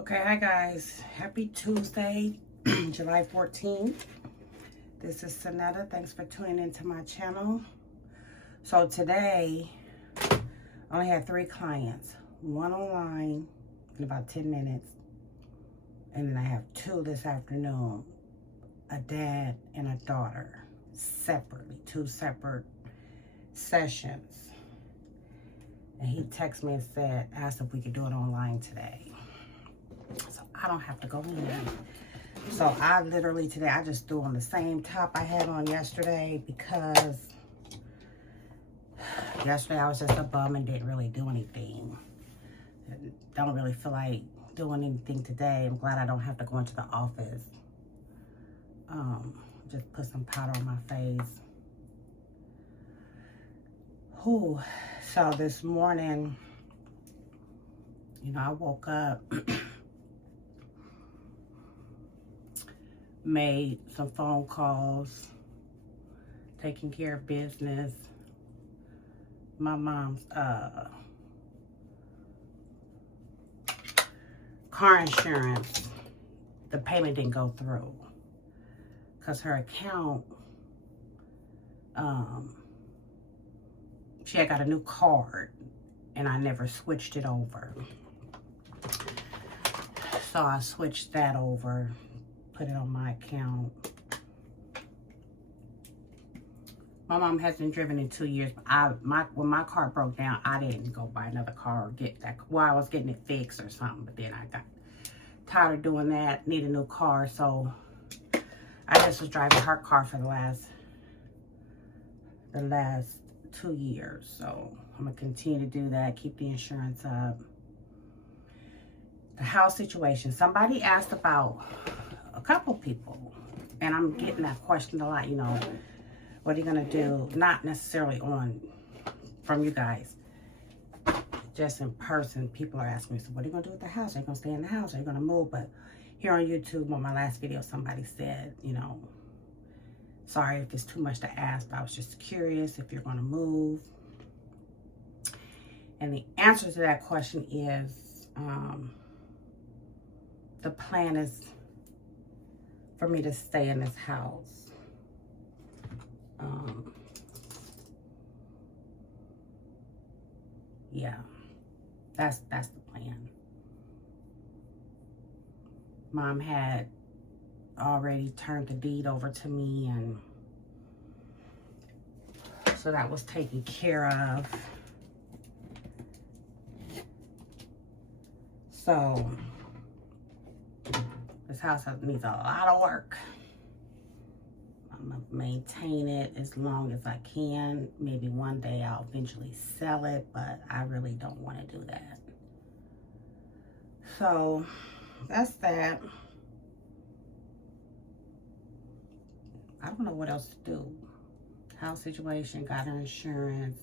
Okay, hi guys. Happy Tuesday, July 14th. This is Sonetta. Thanks for tuning into my channel. So today, I only had 3 clients. 1 online in about 10 minutes. And then I have 2 this afternoon. A dad and a daughter. Separately. 2 separate sessions. And he texted me and asked if we could do it online today. So I don't have to go in. So I literally today, I just threw on the same top I had on yesterday because yesterday I was just a bum and didn't really do anything. Don't really feel like doing anything today. I'm glad I don't have to go into the office. Just put some powder on my face. Whew. So this morning, I woke up, made some phone calls, taking care of business. My mom's car insurance, the payment didn't go through because her account, she had got a new card and I never switched it over. So I switched that over, put it on my account. My mom hasn't driven in 2 years. When my car broke down, I didn't go buy another car or get that. Well, I was getting it fixed or something, but then I got tired of doing that, need a new car. So I just was driving her car for the last 2 years. So I'm gonna continue to do that, keep the insurance up. The house situation, somebody asked about a couple people, and I'm getting that question a lot, what are you gonna do? Not necessarily from you guys, just in person. People are asking me, so what are you gonna do with the house? Are you gonna stay in the house? Are you gonna move? But here on YouTube, on my last video, somebody said, sorry if it's too much to ask, but I was just curious if you're gonna move. And the answer to that question is, the plan is for me to stay in this house. Yeah, that's the plan. Mom had already turned the deed over to me, and so that was taken care of. So this house needs a lot of work. I'm gonna maintain it as long as I can. Maybe one day I'll eventually sell it, but I really don't want to do that. So that's that. I don't know what else to do. House situation, got her insurance,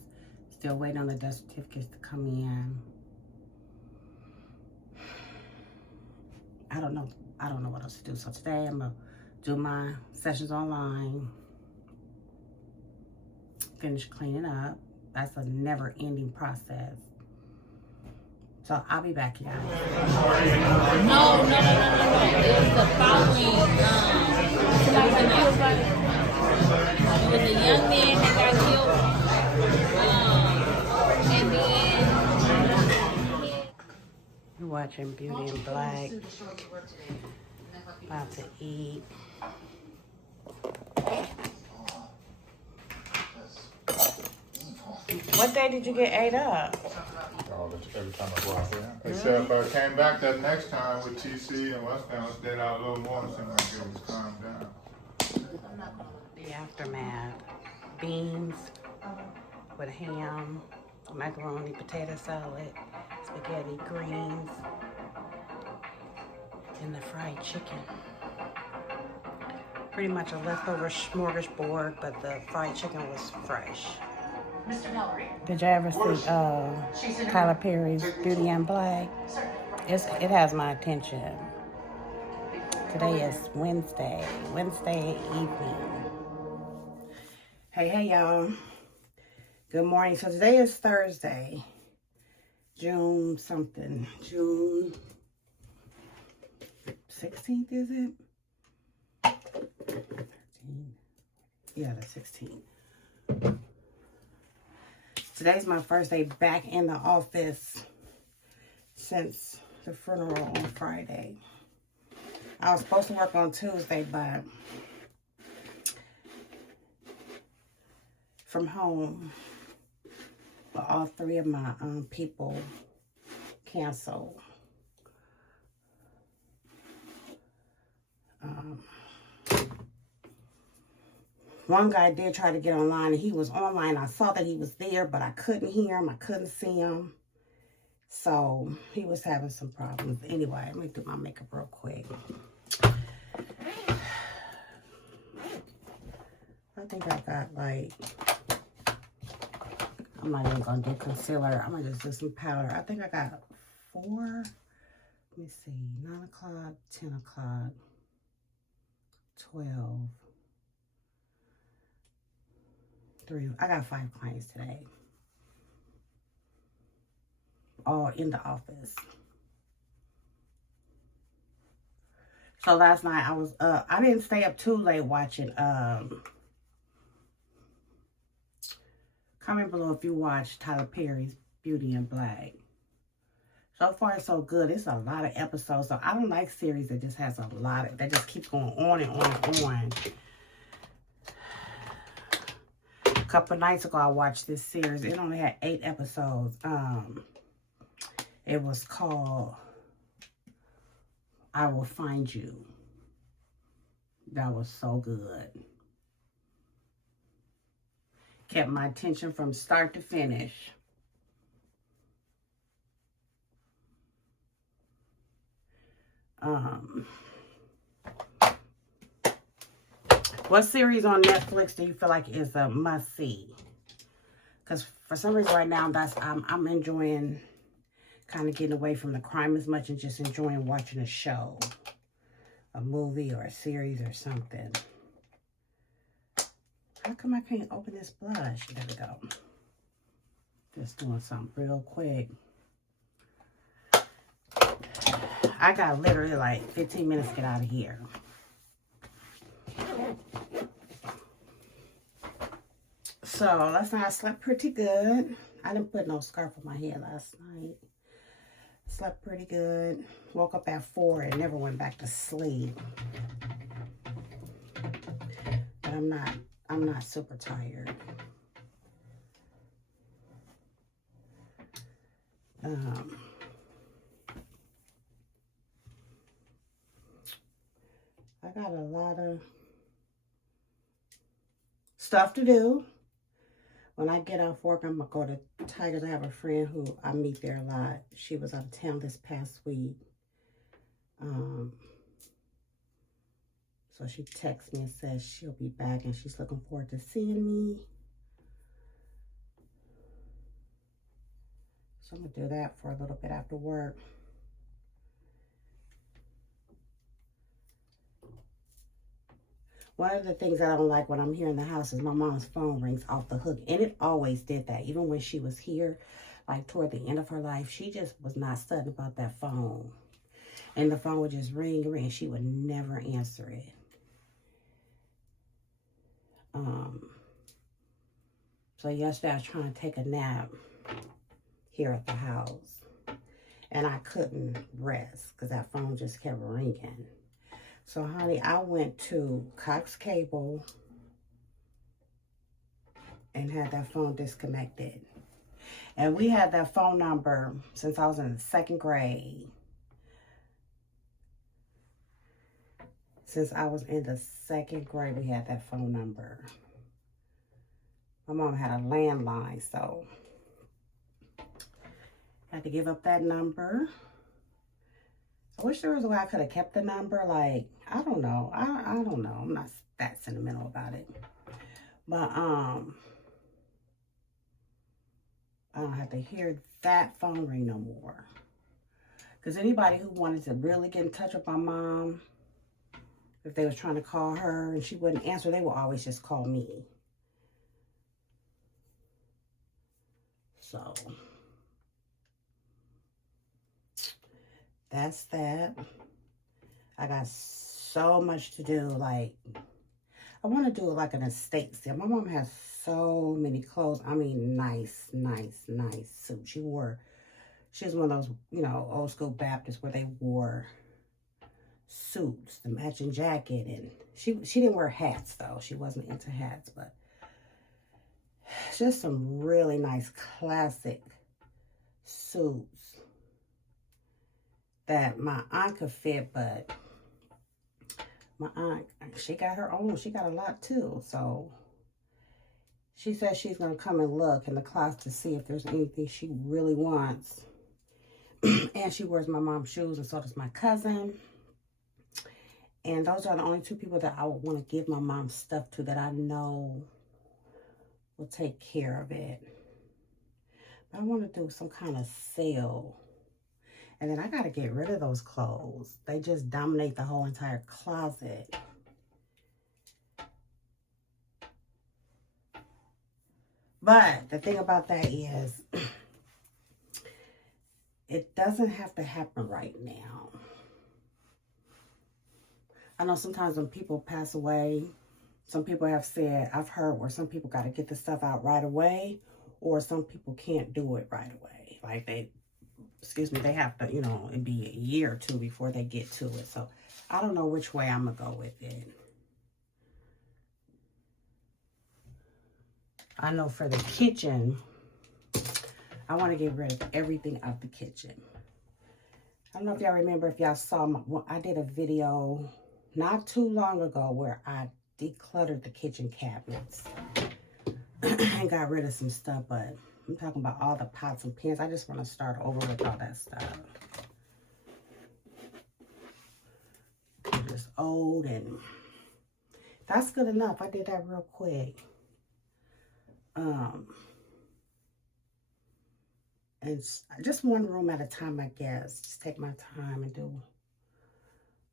still waiting on the death certificates to come in. I don't know what else to do. So today I'm gonna do my sessions online, finish cleaning up. That's a never-ending process. So I'll be back, you guys. No. It was the following. It was a young man that got killed. And then You're watching Beauty in Black. About to eat. What day did you get ate up? Every time I go out there. Except I came back that next time with TC and West Town, stayed out a little more, and seemed like it was calmed down. The aftermath. Beans with ham, macaroni, potato salad, spaghetti, greens, and the fried chicken. Pretty much a leftover smorgasbord, but the fried chicken was fresh. Mr. Mallory. Did you ever see Tyler Perry's Beauty in Black? It has my attention. Today is Wednesday evening. Hey y'all. Good morning. So today is Thursday, June 16th, is it? 13. Yeah, the 16th. Today's my first day back in the office since the funeral on Friday. I was supposed to work on Tuesday, but from home, but all three of my people canceled. One guy did try to get online, and he was online. I saw that he was there, but I couldn't hear him. I couldn't see him. So he was having some problems. Anyway, let me do my makeup real quick. I think I got like, I'm not even going to do concealer. I'm going to just do some powder. I think I got 4, let me see, 9 o'clock, 10 o'clock, 12, 3. I got 5 clients today. All in the office. So last night I was I didn't stay up too late watching comment below if you watch Tyler Perry's Beauty in Black. So far, so good. It's a lot of episodes. So I don't like series that just has a lot of, that just keeps going on and on and on. A couple of nights ago, I watched this series. It only had 8 episodes. It was called I Will Find You. That was so good. Kept my attention from start to finish. What series on Netflix do you feel like is a must-see? Because for some reason right now, I'm enjoying kind of getting away from the crime as much and just enjoying watching a show, a movie or a series or something. How come I can't open this blush? There we go. Just doing something real quick. I got literally like 15 minutes to get out of here. So last night I slept pretty good. I didn't put no scarf on my head last night. Slept pretty good. Woke up at 4 and never went back to sleep. But I'm not super tired. I got a lot of stuff to do. When I get off work, I'm going to go to Tigers. I have a friend who I meet there a lot. She was out of town this past week. So she texts me and says she'll be back and she's looking forward to seeing me. So I'm going to do that for a little bit after work. One of the things I don't like when I'm here in the house is my mom's phone rings off the hook. And it always did that. Even when she was here, like toward the end of her life, she just was not studying about that phone. And the phone would just ring and ring. She would never answer it. So yesterday I was trying to take a nap here at the house. And I couldn't rest because that phone just kept ringing. So, honey, I went to Cox Cable and had that phone disconnected. And we had that phone number since I was in the 2nd grade. Since I was in the 2nd grade, we had that phone number. My mom had a landline, so I had to give up that number. I wish there was a way I could have kept the number. Like, I don't know. I don't know. I'm not that sentimental about it. But, I don't have to hear that phone ring no more. Because anybody who wanted to really get in touch with my mom, if they was trying to call her and she wouldn't answer, they would always just call me. So, that's that. I got so much to do. Like, I want to do like an estate sale. My mom has so many clothes. I mean, nice suits. She was one of those, you know, old school Baptists where they wore suits, the matching jacket, and she didn't wear hats though. She wasn't into hats, but just some really nice classic suits that my aunt could fit, but my aunt, she got her own. She got a lot too. So she said she's going to come and look in the closet to see if there's anything she really wants. And she wears my mom's shoes, and so does my cousin. And those are the only two people that I would want to give my mom's stuff to that I know will take care of it. But I want to do some kind of sale. And then I got to get rid of those clothes. They just dominate the whole entire closet. But the thing about that is, it doesn't have to happen right now. I know sometimes when people pass away, some people have said, I've heard where some people got to get the stuff out right away, or some people can't do it right away. Like they have to, you know, it'd be a year or two before they get to it. So I don't know which way I'm going to go with it. I know for the kitchen, I want to get rid of everything out the kitchen. I don't know if y'all remember, if y'all saw, I did a video not too long ago where I decluttered the kitchen cabinets and got rid of some stuff, but I'm talking about all the pots and pans. I just want to start over with all that stuff. They're just old, and that's good enough. I did that real quick. And just one room at a time, I guess. Just take my time and do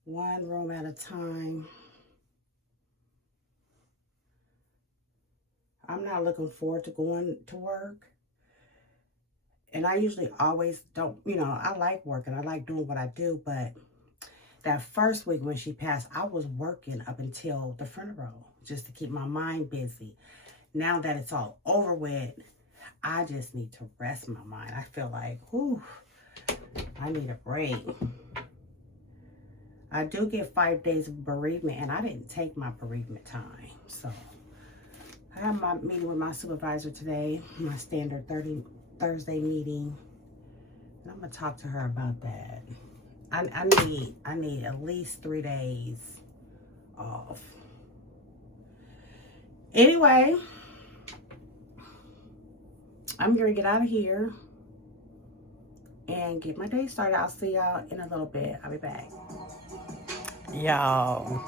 one room at a time. I'm not looking forward to going to work. And I usually always don't, you know, I like working. I like doing what I do. But that first week when she passed, I was working up until the funeral just to keep my mind busy. Now that it's all over with, I just need to rest my mind. I feel like, whew, I need a break. I do get 5 days of bereavement, and I didn't take my bereavement time. So I have my meeting with my supervisor today, my standard Thursday meeting. And I'm going to talk to her about that. I need at least 3 days off. Anyway, I'm going to get out of here and get my day started. I'll see y'all in a little bit. I'll be back. Y'all,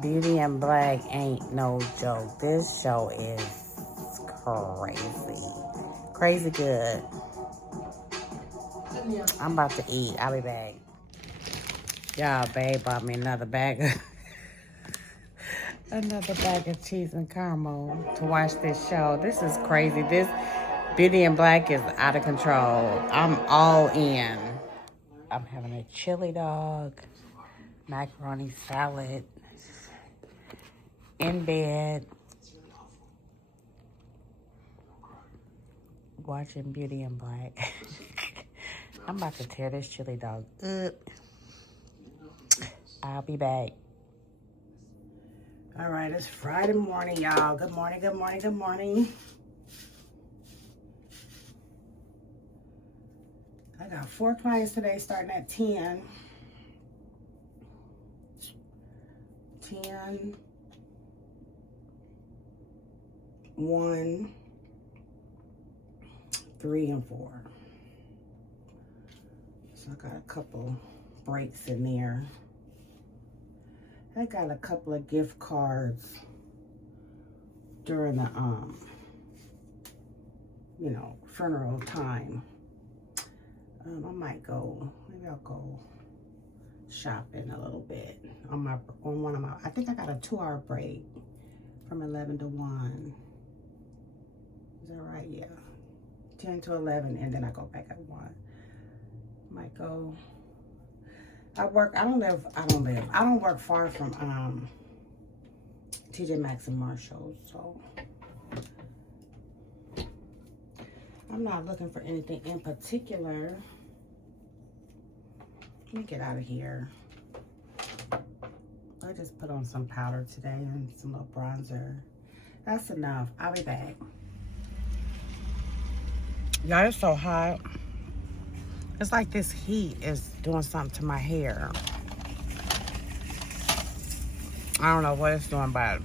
Beauty and Black ain't no joke. This show is crazy. Crazy good. I'm about to eat. I'll be back. Y'all, babe bought me another bag of cheese and caramel to watch this show. This is crazy. This Beauty and Black is out of control. I'm all in. I'm having a chili dog, macaroni salad, in bed, watching Beauty and Black. I'm about to tear this chili dog up. I'll be back. All right, it's Friday morning, y'all. Good morning, good morning, good morning. I got 4 clients today starting at 10. 10, 1, 3, and 4. So I got a couple breaks in there. I got a couple of gift cards during the, you know, funeral time. I might go, maybe I'll go shopping a little bit on one of my, I think I got a 2-hour break from 11 to 1. Is that right? Yeah. 10 to 11, and then I go back at 1. Might go I don't work far from TJ Maxx and Marshalls, so I'm not looking for anything in particular. Let me get out of here. I just put on some powder today and some little bronzer. That's enough. I'll be back. Y'all, it's so hot. It's like this heat is doing something to my hair. I don't know what it's doing, but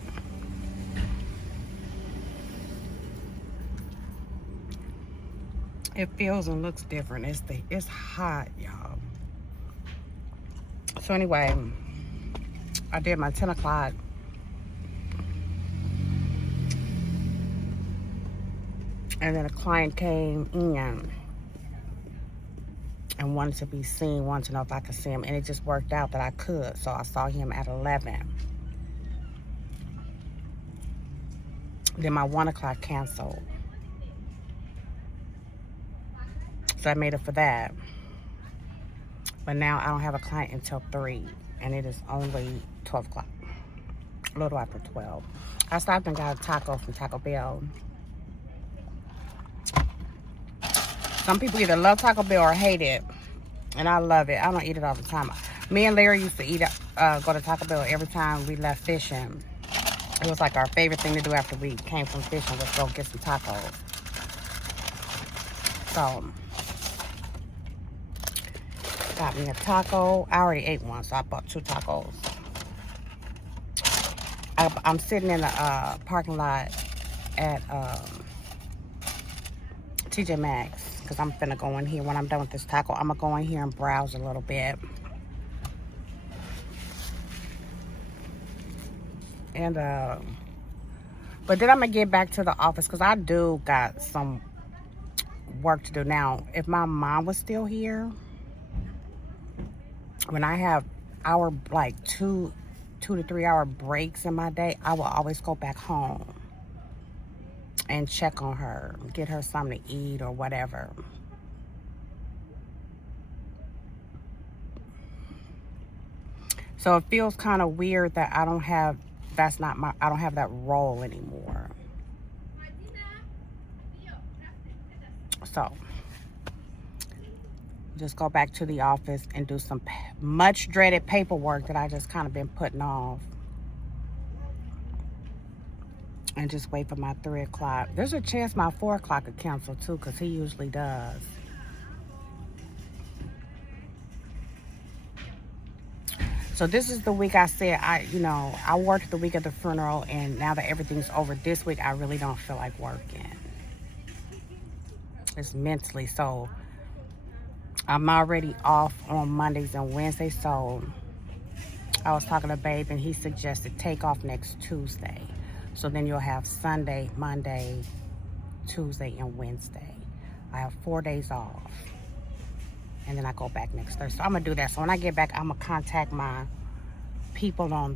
it feels and looks different. It's hot, y'all. So anyway, I did my 10 o'clock. And then a client came in and wanted to be seen, wanted to know if I could see him. And it just worked out that I could. So I saw him at 11. Then my 1 o'clock canceled. So I made up for that. But now I don't have a client until 3. And it is only 12 o'clock. A little after 12. I stopped and got a taco from Taco Bell. Some people either love Taco Bell or hate it. And I love it. I don't eat it all the time. Me and Larry used to go to Taco Bell every time we left fishing. It was like our favorite thing to do after we came from fishing was go get some tacos. So, got me a taco. I already ate one, so I bought 2 tacos. I'm sitting in the parking lot at TJ Maxx. Because I'm finna go in here. When I'm done with this taco, I'm gonna go in here and browse a little bit. And, but then I'm gonna get back to the office because I do got some work to do. Now, if my mom was still here, when I have like 2 to 3 hour breaks in my day, I will always go back home and check on her, get her something to eat or whatever. So it feels kind of weird that I don't have that role anymore. So just go back to the office and do some much dreaded paperwork that I just kind of been putting off. And just wait for my 3 o'clock. There's a chance my 4 o'clock could cancel too, because he usually does. So this is the week I said, I worked the week of the funeral, and now that everything's over this week, I really don't feel like working. It's mentally, so I'm already off on Mondays and Wednesdays, so I was talking to Babe, and he suggested take off next Tuesday. So then you'll have Sunday, Monday, Tuesday, and Wednesday. I have 4 days off. And then I go back next Thursday. So I'm going to do that. So when I get back, I'm going to contact my people on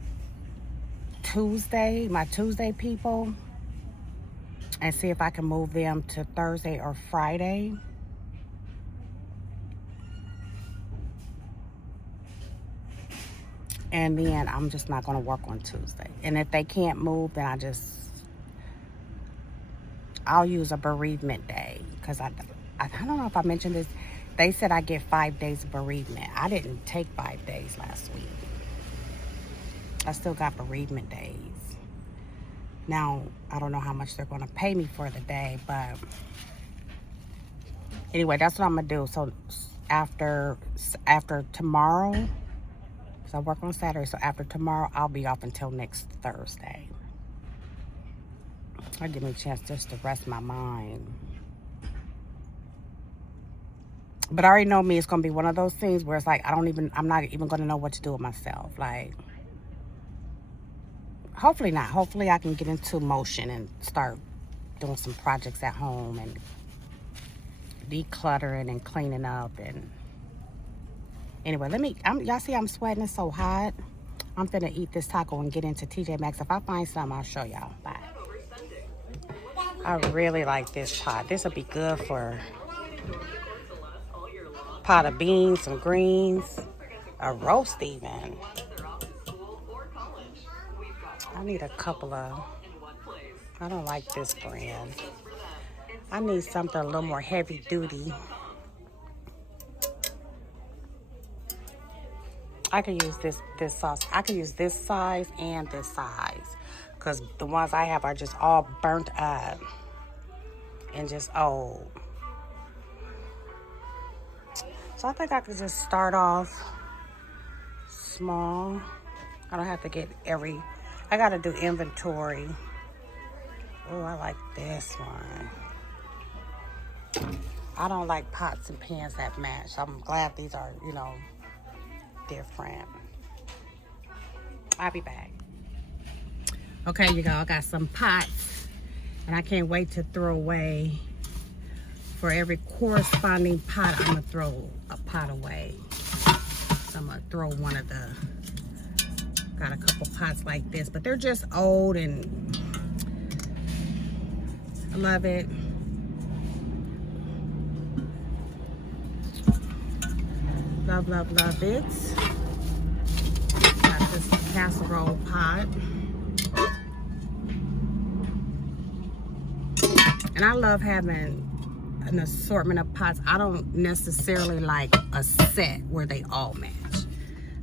Tuesday, my Tuesday people, and see if I can move them to Thursday or Friday. And then I'm just not going to work on Tuesday. And if they can't move, then I'll use a bereavement day. Because I don't know if I mentioned this. They said I get 5 days of bereavement. I didn't take 5 days last week. I still got bereavement days. Now, I don't know how much they're going to pay me for the day. But anyway, that's what I'm going to do. So after tomorrow... So I work on Saturday, so after tomorrow, I'll be off until next Thursday. That'll give me a chance just to rest my mind. But I already know me, it's going to be one of those things where it's like, I'm not even going to know what to do with myself. Like, hopefully not. Hopefully I can get into motion and start doing some projects at home and decluttering and cleaning up and... Anyway, y'all see I'm sweating, it's so hot. I'm finna eat this taco and get into TJ Maxx. If I find something, I'll show y'all. Bye. I really like this pot. This will be good for pot of beans, some greens. A roast even. I need a couple of, I don't like this brand. I need something a little more heavy duty. I could use this sauce. I could use this size and this size. Because the ones I have are just all burnt up. And just old. So I think I could just start off small. I don't have to get I gotta do inventory. Oh, I like this one. I don't like pots and pans that match. I'm glad these are, different. I'll be back. Okay, you guys, I got some pots, and I can't wait to throw away. For every corresponding pot, I'm gonna throw a pot away. So I'm gonna throw one of the, got a couple pots like this, but they're just old and I love it. Love, love, love it. Got this casserole pot. And I love having an assortment of pots. I don't necessarily like a set where they all match.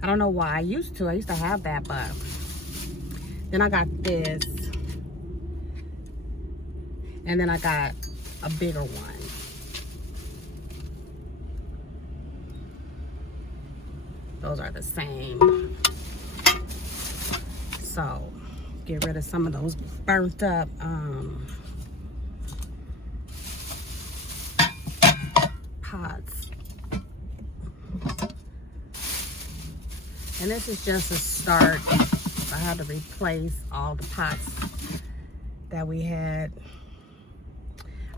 I don't know why. I used to have that, but then I got this. And then I got a bigger one. Those are the same. So, get rid of some of those burnt up pots. And this is just a start. I had to replace all the pots that we had.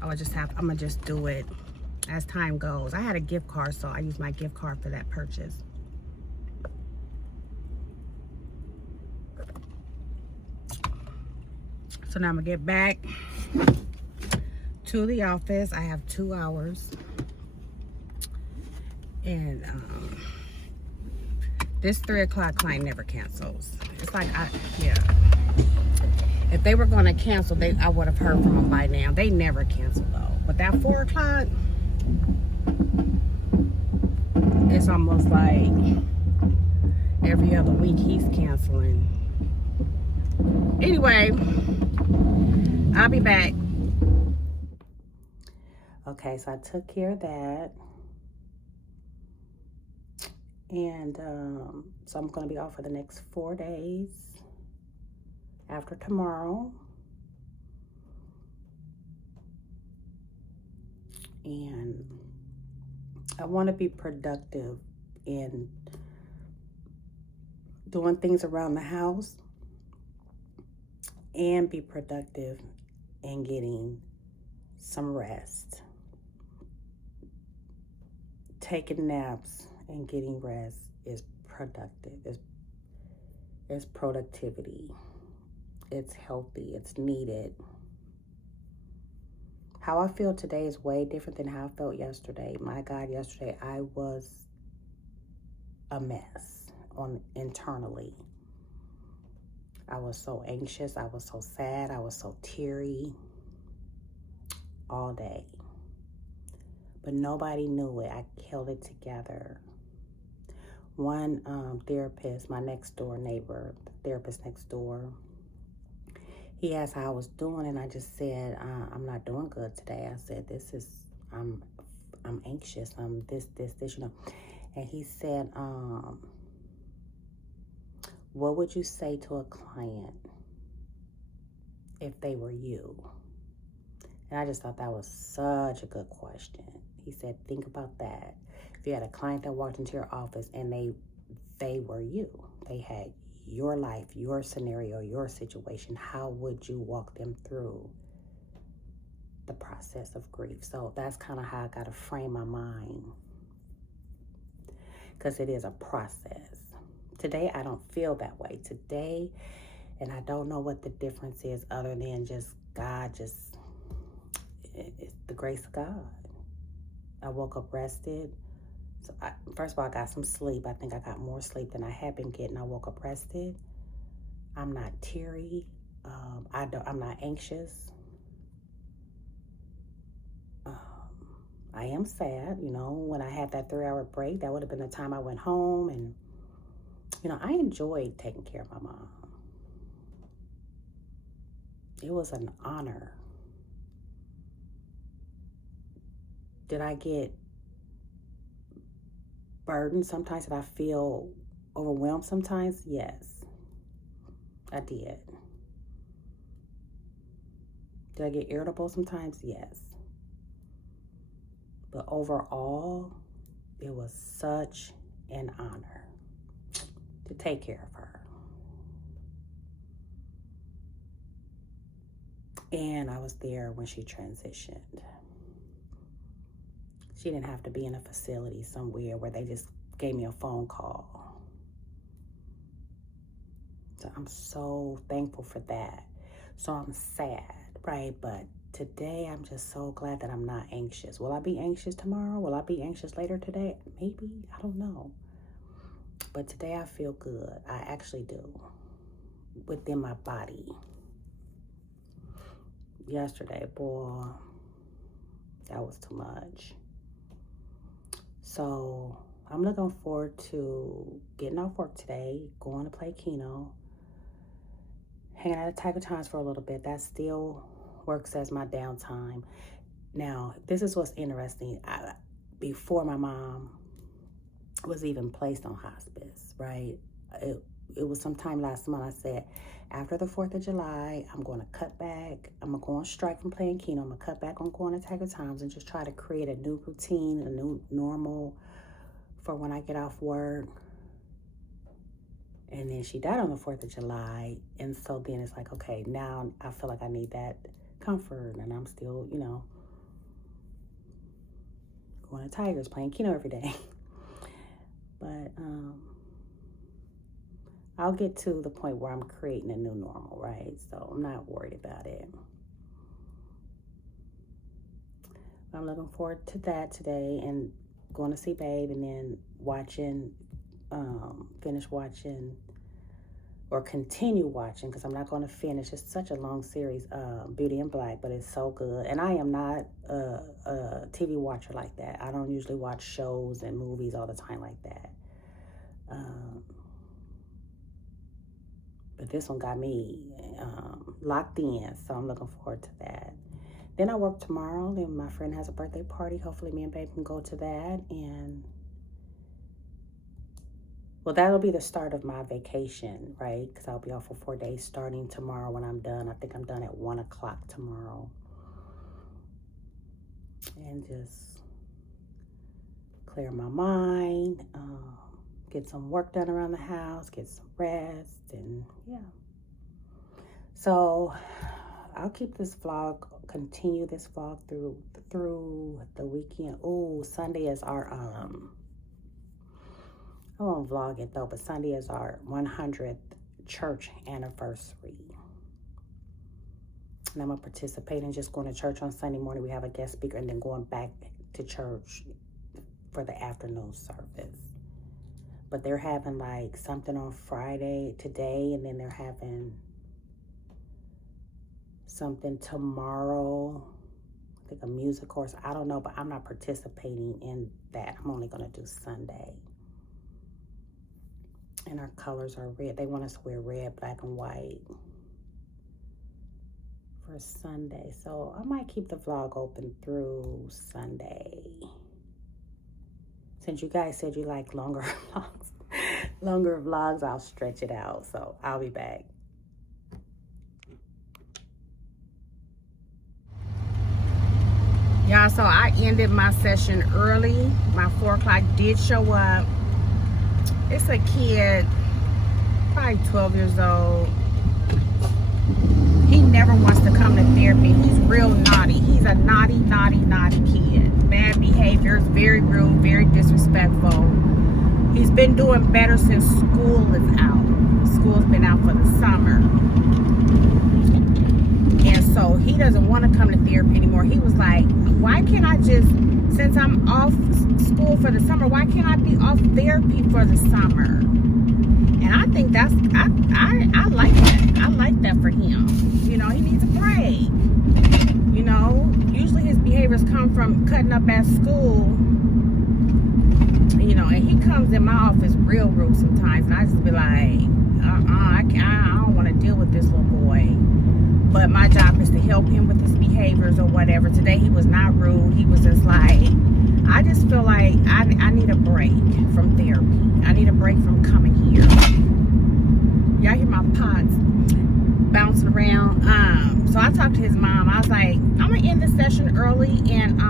I'm gonna just do it as time goes. I had a gift card, so I used my gift card for that purchase. So now I'm gonna get back to the office. I have 2 hours. And this 3 o'clock client never cancels. It's like, if they were gonna cancel, I would have heard from them by now. They never cancel though. But that 4 o'clock, it's almost like every other week he's canceling. Anyway, I'll be back. Okay, so I took care of that. And so I'm going to be off for the next 4 days after tomorrow. And I want to be productive in doing things around the house and be productive in getting some rest. Taking naps and getting rest is productive. It's productivity. It's healthy. It's needed. How I feel today is way different than how I felt yesterday. My God, yesterday I was a mess internally. I was so anxious. I was so sad. I was so teary all day. But nobody knew it. I held it together. One therapist, my next door neighbor, the therapist next door, he asked how I was doing, and I just said, I'm not doing good today. I said, I'm anxious. I'm this, And he said, what would you say to a client if they were you? And I just thought that was such a good question. He said, think about that. If you had a client that walked into your office and they were you, they had your life, your scenario, your situation, how would you walk them through the process of grief? So that's kind of how I got to frame my mind, because it is a process. Today, I don't feel that way. Today, and I don't know what the difference is other than just God, it's the grace of God. I woke up rested. So first of all, I got some sleep. I think I got more sleep than I had been getting. I woke up rested. I'm not teary. I'm not anxious. I am sad, you know, when I had that 3-hour break, that would have been the time I went home. And, you know, I enjoyed taking care of my mom. It was an honor. Did I get burdened sometimes? Did I feel overwhelmed sometimes? Yes, I did. Did I get irritable sometimes? Yes. But overall, it was such an honor to take care of her. And I was there when she transitioned. She didn't have to be in a facility somewhere where they just gave me a phone call. So I'm so thankful for that. So I'm sad, right? But today, I'm just so glad that I'm not anxious. Will I be anxious tomorrow? Will I be anxious later today? Maybe. I don't know. But today I feel good. I actually do. Within my body. Yesterday, boy, that was too much. So I'm looking forward to getting off work today, going to play Keno, hanging out at Tiger Times for a little bit. That still works as my downtime. Now, this is what's interesting. Before my mom was even placed on hospice, right? It was sometime last month. I said, after the 4th of July, I'm going to cut back. I'm going to go on strike from playing Keno. I'm going to cut back on going to Tiger Times and just try to create a new routine, a new normal for when I get off work. And then she died on the 4th of July. And so then it's like, okay, now I feel like I need that comfort. And I'm still, you know, going to Tigers, playing Keno every day. But I'll get to the point where I'm creating a new normal, right? So I'm not worried about it. I'm looking forward to that today and going to see Babe and then watching, finish watching or continue watching, because I'm not going to finish. It's such a long series, Beauty in Black, but it's so good. And I am not a TV watcher like that. I don't usually watch shows and movies all the time like that. But this one got me locked in, so I'm looking forward to that. Then I work tomorrow. Then my friend has a birthday party. Hopefully me and Babe can go to that. And, well, that'll be the start of my vacation, right? Because I'll be off for 4 days starting tomorrow when I'm done. I think I'm done at 1 o'clock tomorrow. And just clear my mind, get some work done around the house, get some rest, and yeah. So I'll keep this vlog, continue this vlog through the weekend. Oh, Sunday is our, I won't vlog it though, but Sunday is our 100th church anniversary. And I'm going to participate in just going to church on Sunday morning. We have a guest speaker, and then going back to church for the afternoon service. But they're having like something on Friday today, and then they're having something tomorrow. I think a music course. I don't know, but I'm not participating in that. I'm only going to do Sunday. And our colors are red. They want us to wear red, black, and white for Sunday. So I might keep the vlog open through Sunday. Since you guys said you like longer vlogs, I'll stretch it out. So I'll be back. Y'all, so I ended my session early. My 4 o'clock did show up. It's a kid, probably 12 years old. He never wants to come to therapy. He's real naughty. He's a naughty kid. Bad behaviors, very rude, very disrespectful. He's been doing better since school is out. School's been out for the summer. And so he doesn't want to come to therapy anymore. He was like, why can't I just since I'm off school for the summer, why can't I be off therapy for the summer? And I think that's, I like that. I like that for him. You know, he needs a break. You know, usually his behaviors come from cutting up at school. You know, and he comes in my office real rude sometimes, and I just be like, I don't want to deal with this little boy. But my job is to help him with his behaviors or whatever. Today he was not rude. He was just like, I just feel like I need a break from therapy. I need a break from coming here. Y'all hear my pots bouncing around. So I talked to his mom. I was like, I'm gonna end this session early, and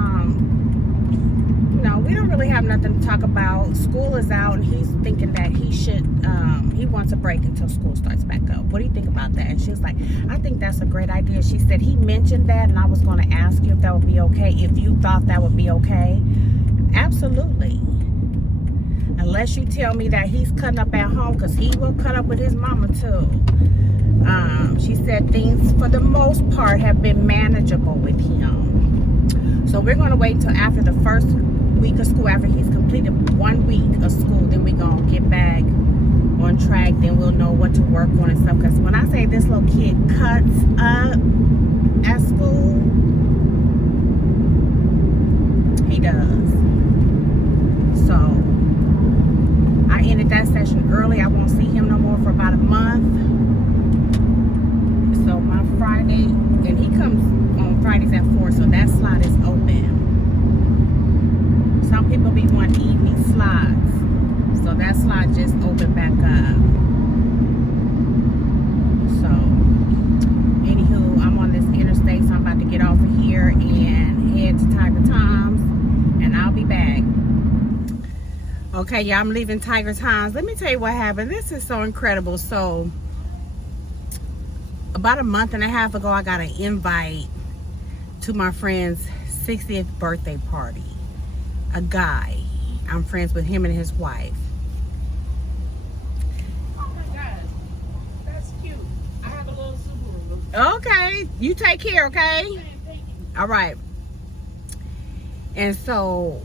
you know, we don't really have nothing to talk about. School is out, and he's thinking that he should, he wants a break until school starts back up. What do you think about that? And she was like, I think that's a great idea. She said he mentioned that, and I was going to ask you if that would be okay, if you thought that would be okay. Absolutely. Unless you tell me that he's cutting up at home, because he will cut up with his mama too. She said things, for the most part, have been manageable with him. So we're going to wait until after the first week of school, after he's completed 1 week of school, then we're going to get back on track. Then we'll know what to work on and stuff. Because when I say this little kid cuts up at school, he does. So I ended that session early. I won't see him no more for about a month. So my Friday, and he comes on Fridays at 4, so that slot is open. Some people be wanting evening slots, so that slot just opened back up. So anywho, I'm on this interstate, so I'm about to get off of here and head to Tiger Tom's, and I'll be back. Okay, y'all, I'm leaving Tiger Tom's. Let me tell you what happened. This is so incredible. So about a month and a half ago, I got an invite to my friend's 60th birthday party. A guy. I'm friends with him and his wife. Oh my God, that's cute. I have a little Subaru. Okay, you take care, okay? Thank you. All right. And so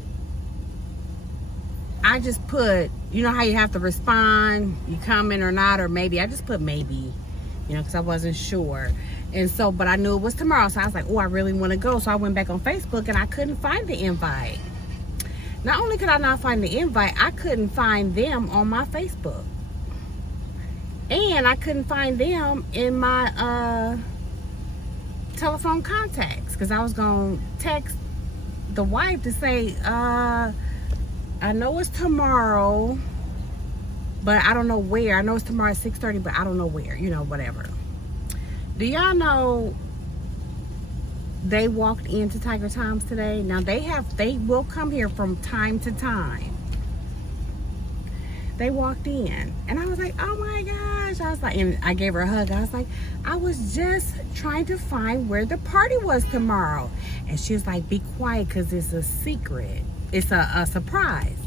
I just put, you know how you have to respond, you coming or not, or maybe. I just put maybe, you know, because I wasn't sure. And so, but I knew it was tomorrow, so I was like, oh, I really want to go. So I went back on Facebook, and I couldn't find the invite. Not only could I not find the invite, I couldn't find them on my Facebook. And I couldn't find them in my telephone contacts, because I was going to text the wife to say, I know it's tomorrow, but I don't know where. I know it's tomorrow at 6:30, but I don't know where, you know, whatever. Do y'all know they walked into Tiger Tom's today? Now they will come here from time to time. They walked in, and I was like, oh my gosh. I was like, and I gave her a hug. I was like, I was just trying to find where the party was tomorrow. And she was like, be quiet, because it's a secret. It's a surprise.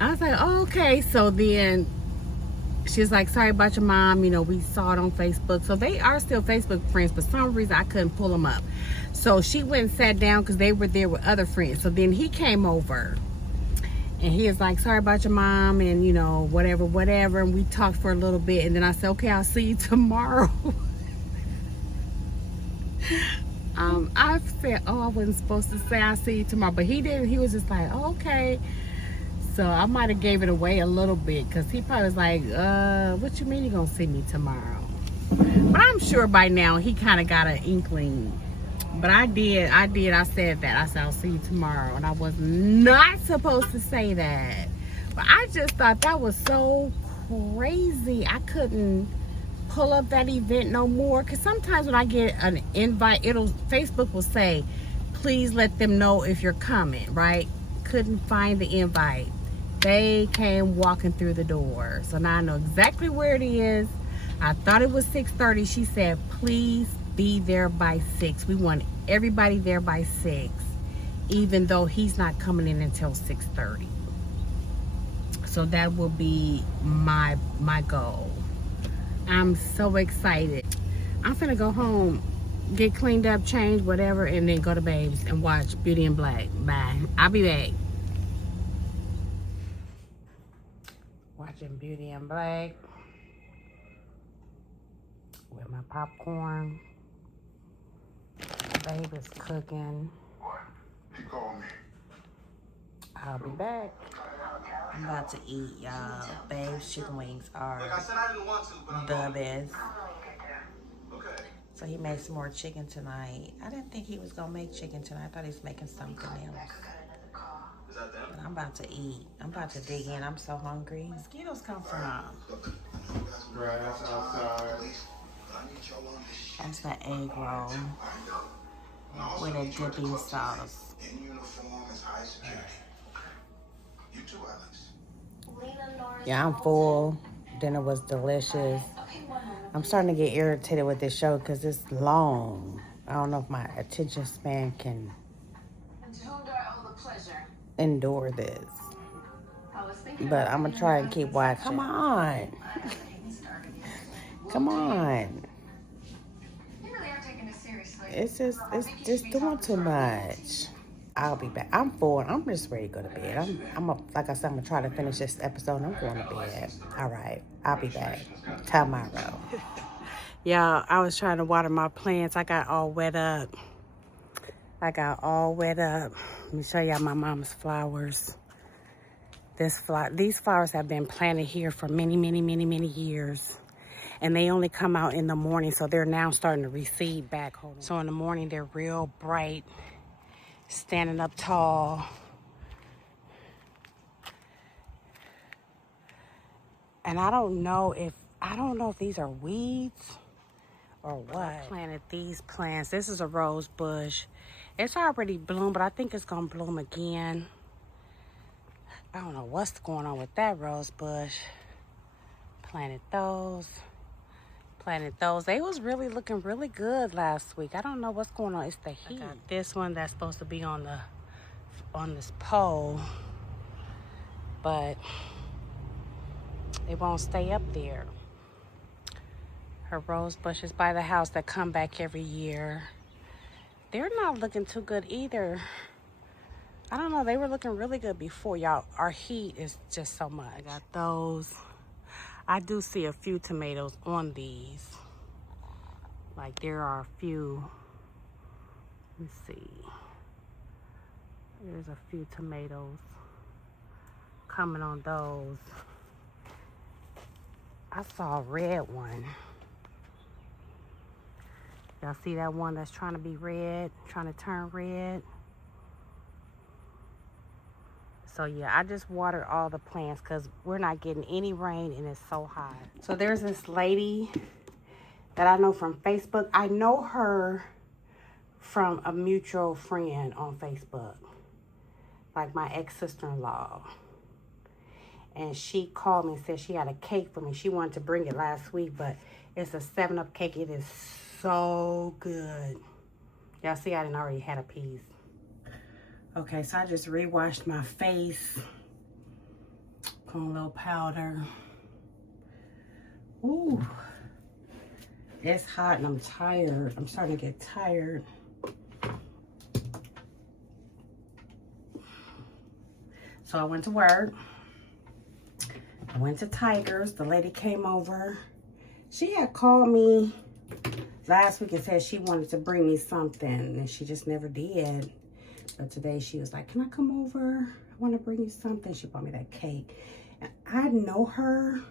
I was like, oh, okay. So then she was like, sorry about your mom. You know, we saw it on Facebook. So they are still Facebook friends, but for some reason I couldn't pull them up. So she went and sat down because they were there with other friends. So then he came over, and he was like, sorry about your mom, and you know, whatever. And we talked for a little bit, and then I said, okay, I'll see you tomorrow. I said, oh, I wasn't supposed to say I'll see you tomorrow, but he didn't. He was just like, oh, okay. So I might have gave it away a little bit, because he probably was like, what you mean you're gonna see me tomorrow? But I'm sure by now he kind of got an inkling. But I said that. I said, I'll see you tomorrow, and I was not supposed to say that. But I just thought that was so crazy. I couldn't pull up that event no more, because sometimes when I get an invite, Facebook will say, please let them know if you're coming, right? Couldn't find the invite. They came walking through the door, so now I know exactly where it is. I thought it was 6:30. She said, please be there by 6. We want everybody there by 6, even though he's not coming in until 6:30. So that will be my goal. I'm so excited. I'm finna go home get cleaned up, change, whatever, and then go to Babes and watch Beauty in Black. Bye. I'll be back. Watching Beauty in Black with my popcorn. Babe is cooking. What? He called me. I'll be back. I'm about to eat, y'all. Babe's chicken wings are Like I said, I didn't want to, but I'm the going. best. Okay. So he made some more chicken tonight. I didn't think he was gonna make chicken tonight. I thought he was making something else. Is that them? But I'm about to eat. I'm about to dig in. I'm so hungry. Mosquitoes come from. Grass outside. That's the egg roll with a dipping sauce. In uniform as Isaac. You too, Alex. Yeah, I'm full. Dinner was delicious. I'm starting to get irritated with this show because it's long. I don't know if my attention span can endure this. But I'm going to try and keep watching. Come on. Come on. It's just doing too much. I'll be back. I'm full. I'm just ready to go to bed. Like I said, I'm gonna try to finish this episode. I'm going to bed. All right. I'll be back tomorrow. Y'all, I was trying to water my plants. I got all wet up. Let me show y'all my mama's flowers. These flowers have been planted here for many, many, many, many years. And they only come out in the morning, so they're now starting to recede back. So in the morning, they're real bright, standing up tall. And I don't know if these are weeds or what. I planted these plants. This is a rose bush. It's already bloomed, but I think it's gonna bloom again. I don't know what's going on with that rose bush. Planted those. They was really looking really good last week. I don't know what's going on. It's the heat. I got this one that's supposed to be on this pole, but it won't stay up there. Her rose bushes by the house that come back every year, they're not looking too good either. I don't know. They were looking really good before, y'all. Our heat is just so much. I got those. I do see a few tomatoes on these. Like there are a few. Let's see. There's a few tomatoes coming on those. I saw a red one. Y'all see that one that's trying to be red, trying to turn red? So yeah, I just watered all the plants because we're not getting any rain and it's so hot. So there's this lady that I know from Facebook. I know her from a mutual friend on Facebook, like my ex-sister-in-law. And she called me and said she had a cake for me. She wanted to bring it last week, but it's a 7-Up cake. It is so good. Y'all see I didn't already had a piece. Okay, so I just re-washed my face. Put a little powder. Ooh. It's hot and I'm tired. I'm starting to get tired. So I went to work. I went to Tigers. The lady came over. She had called me last week and said she wanted to bring me something, and she just never did. But today she was like, can I come over? I want to bring you something. She brought me that cake. And I know her.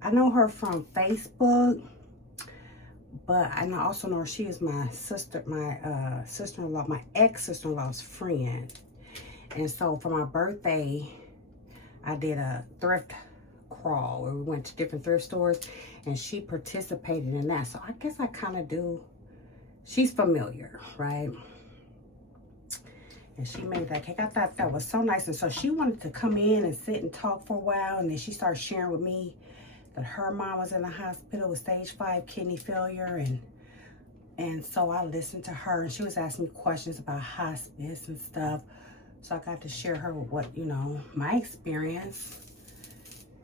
I know her from Facebook. But I also know her. She is my sister, my sister-in-law, my ex-sister-in-law's friend. And so for my birthday, I did a thrift crawl where we went to different thrift stores, and she participated in that. So I guess I kind of do. She's familiar, right? And she made that cake. I thought that was so nice. And so she wanted to come in and sit and talk for a while. And then she started sharing with me that her mom was in the hospital with stage 5 kidney failure. And so I listened to her, and she was asking me questions about hospice and stuff. So I got to share her with what, my experience.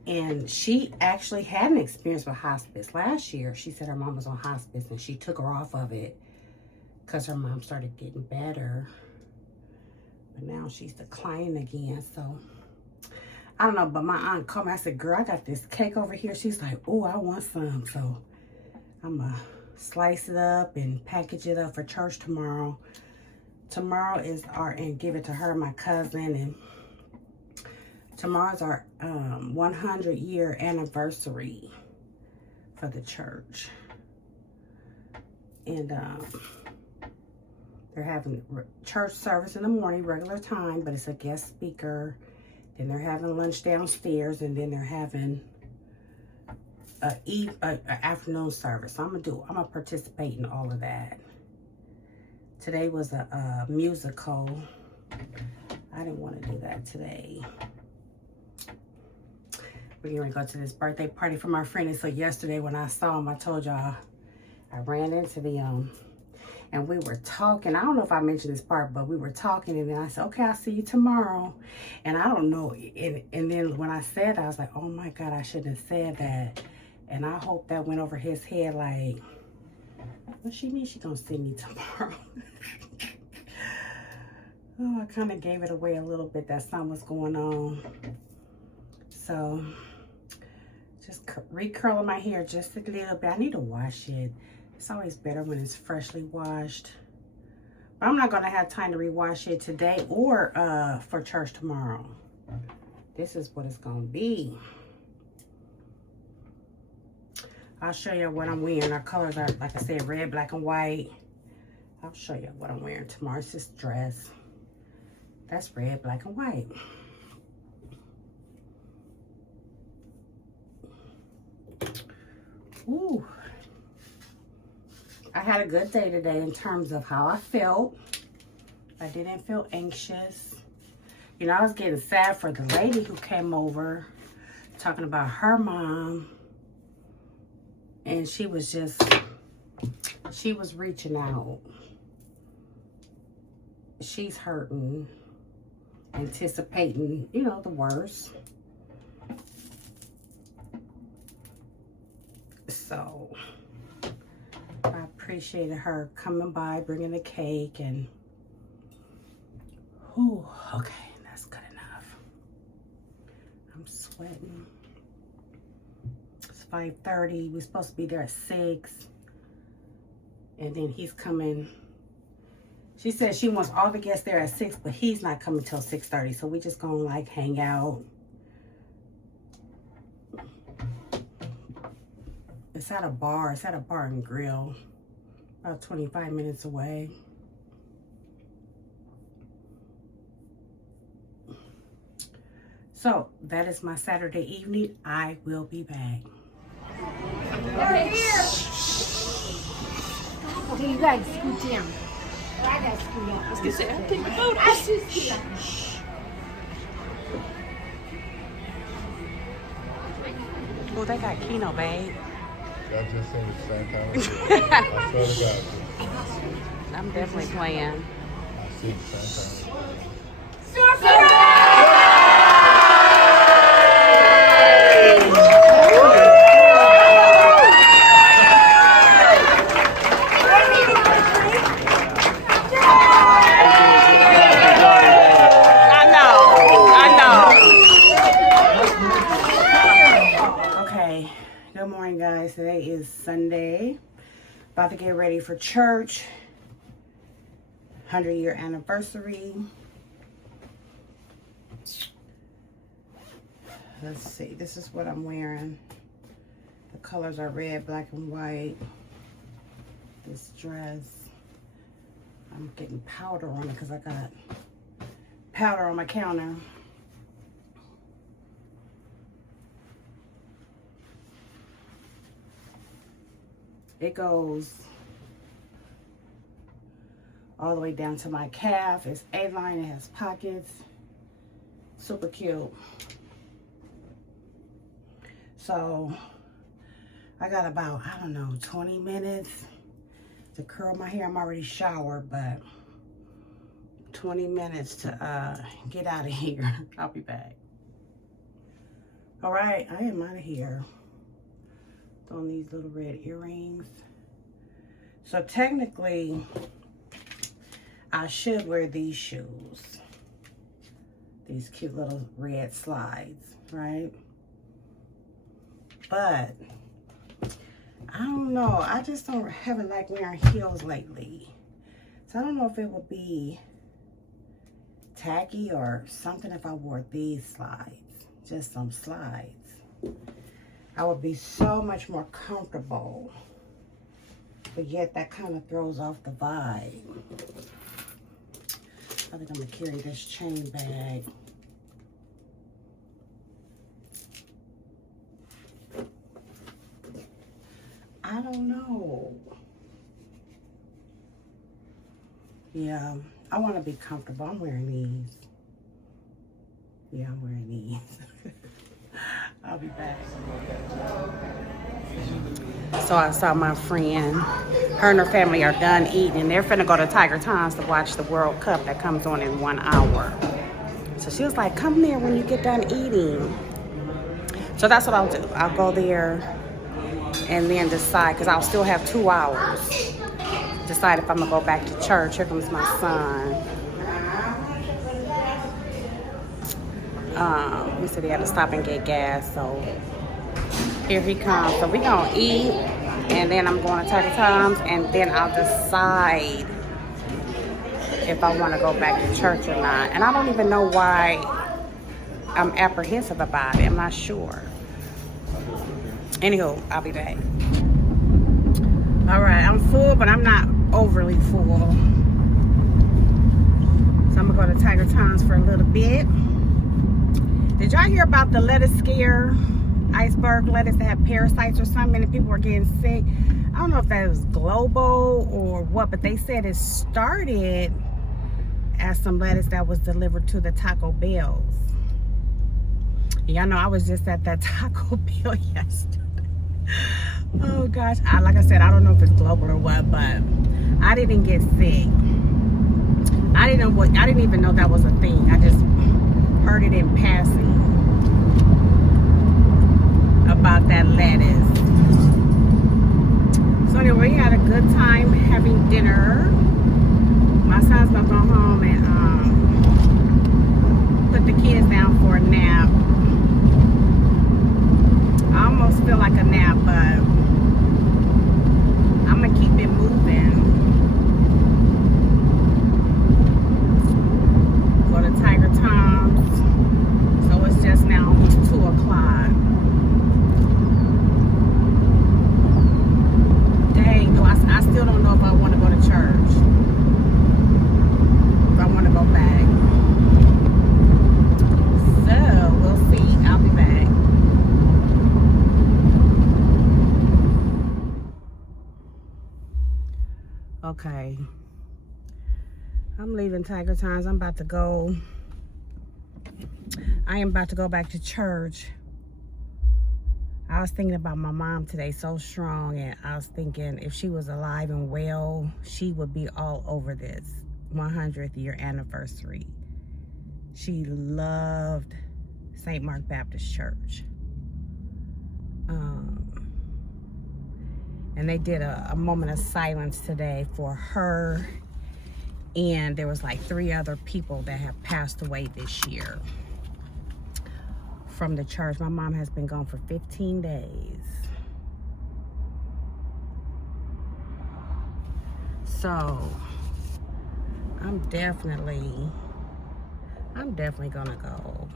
And she actually had an experience with hospice. Last year, she said her mom was on hospice and she took her off of it because her mom started getting better. But now she's declining again. So, I don't know. But my aunt called me. I said, girl, I got this cake over here. She's like, oh, I want some. So, I'm going to slice it up and package it up for church tomorrow. Tomorrow is and give it to her, my cousin. And tomorrow's our 100-year anniversary for the church. And they're having church service in the morning, regular time, but it's a guest speaker. Then they're having lunch downstairs, and then they're having an afternoon service. So I'm gonna participate in all of that. Today was a musical. I didn't want to do that today. We're going to go to this birthday party for my friend. And so yesterday when I saw him, I told y'all I ran into them and we were talking. I don't know if I mentioned this part, but we were talking, and then I said, okay, I'll see you tomorrow. And I don't know. And then when I said that, I was like, oh my God, I shouldn't have said that. And I hope that went over his head like, what she mean she gonna see me tomorrow? Oh, I kind of gave it away a little bit that something was going on. So, just recurling my hair just a little bit. I need to wash it. It's always better when it's freshly washed. But I'm not gonna have time to rewash it today or for church tomorrow. This is what it's gonna be. I'll show you what I'm wearing. Our colors are, like I said, red, black, and white. I'll show you what I'm wearing tomorrow. It's this dress. That's red, black, and white. Ooh. I had a good day today in terms of how I felt. I didn't feel anxious. You know, I was getting sad for the lady who came over talking about her mom. And she was reaching out. She's hurting, anticipating, you know, the worst. So, I appreciated her coming by, bringing the cake, and, whew, okay, that's good enough. I'm sweating. 5:30. We're supposed to be there at 6. And then he's coming. She said she wants all the guests there at 6, but he's not coming till 6:30. So we just gonna like hang out. It's at a bar. It's at a bar and grill. About 25 minutes away. So that is my Saturday evening. I will be back. Okay, you guys scoot down. I gotta scoot up. I was gonna say, I'll take my photo. I should scoot up. Oh, they got Keno, babe. Y'all just seen it the same time I swear to God. I'm definitely playing. I see it the same time. Today is Sunday. About to get ready for church. 100-year anniversary. Let's see. This is what I'm wearing. The colors are red, black, and white. This dress. I'm getting powder on it because I got powder on my counter. It goes all the way down to my calf. It's A-line, it has pockets. Super cute. So, I got about, I don't know, 20 minutes to curl my hair. I'm already showered, but 20 minutes to get out of here. I'll be back. All right, I am out of here. On these little red earrings. So technically, I should wear these shoes. These cute little red slides, right? But I don't know. I just haven't liked wearing heels lately. So I don't know if it would be tacky or something if I wore these slides. Just some slides. I would be so much more comfortable. But yet that kind of throws off the vibe. I think I'm gonna carry this chain bag. I don't know. Yeah, I want to be comfortable. I'm wearing these. Yeah, I'm wearing these. I'll be back. So I saw my friend. Her and her family are done eating. They're finna go to Tiger Times to watch the World Cup that comes on in 1 hour. So she was like, come there when you get done eating. So that's what I'll do. I'll go there and then decide, because I'll still have 2 hours. Decide if I'm gonna go back to church. Here comes my son. He said he had to stop and get gas, so here he comes. So we gonna eat, and then I'm going to Tiger Times, and then I'll decide if I want to go back to church or not. And I don't even know why I'm apprehensive about it. I'm not sure. Anywho, I'll be back. All right, I'm full, but I'm not overly full. So I'm gonna go to Tiger Times for a little bit. Did y'all hear about the lettuce scare? Iceberg lettuce that had parasites or something, and people were getting sick. I don't know if that was global or what, but they said it started as some lettuce that was delivered to the Taco Bells. Y'all know I was just at that Taco Bell yesterday. Oh gosh, like I said, I don't know if it's global or what, but I didn't get sick. I didn't even know that was a thing. I just heard it in passing about that lettuce. So anyway, we had a good time having dinner. My son's gonna go home and put the kids down for a nap. I almost feel like a nap, but I'm gonna keep it moving. Go to Tiger Times. So it's just now almost 2 o'clock. Dang, I still don't know if I want to go to church. If I want to go back. So we'll see. I'll be back. Okay. I'm leaving Tiger Times. I'm about to go. I am about to go back to church. I was thinking about my mom today, so strong, and I was thinking if she was alive and well, she would be all over this 100th year anniversary. She loved St. Mark Baptist Church. And they did a moment of silence today for her, and there was like 3 other people that have passed away this year from the church. My mom has been gone for 15 days. So I'm definitely gonna go.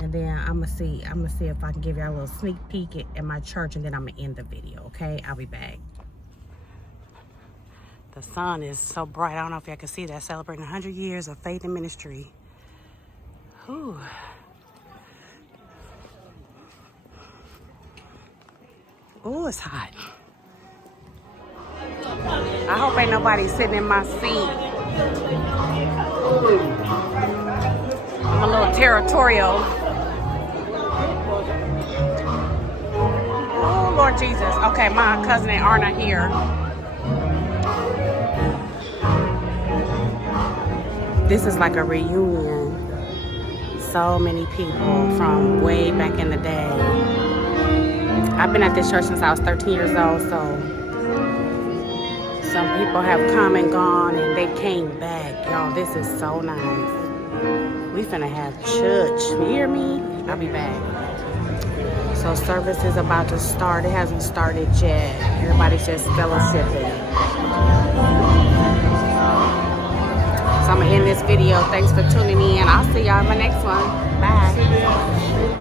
And then I'm gonna see if I can give you a little sneak peek at my church, and then I'm gonna end the video, okay? I'll be back. The sun is so bright. I don't know if y'all can see that, celebrating 100 years of faith and ministry. Ooh. Ooh, it's hot. I hope ain't nobody sitting in my seat. I'm a little territorial. Oh, Lord Jesus. Okay, my cousin and Arna here. This is like a reunion so many people from way back in the day. I've been at this church since I was 13 years old, so some people have come and gone and they came back. Y'all, this is so nice. We finna have church. You hear me? I'll be back. So service is about to start. It hasn't started yet. Everybody's just fellowshipping. So I'm gonna end this video. Thanks for tuning in. I'll see y'all in my next one. Bye.